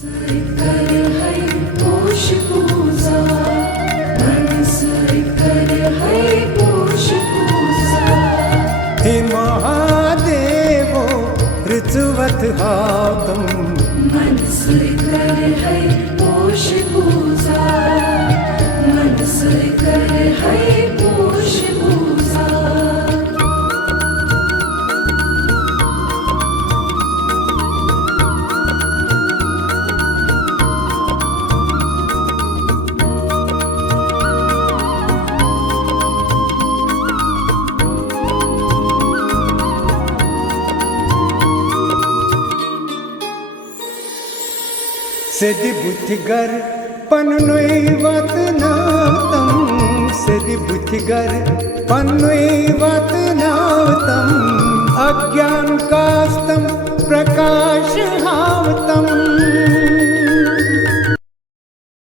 कर है पोष पूजा, मनस कर है पोष पूजा। हे महादेवो ऋतुवत हातम, मनस कर है पोष पूजा, मनस कर है पोष पूजा। सिद्धि बुद्धिगर पन्नुवत नातम, सिद्धि बुद्धिगर पन्नुवत नातम, अज्ञान कास्तम प्रकाश हावतम।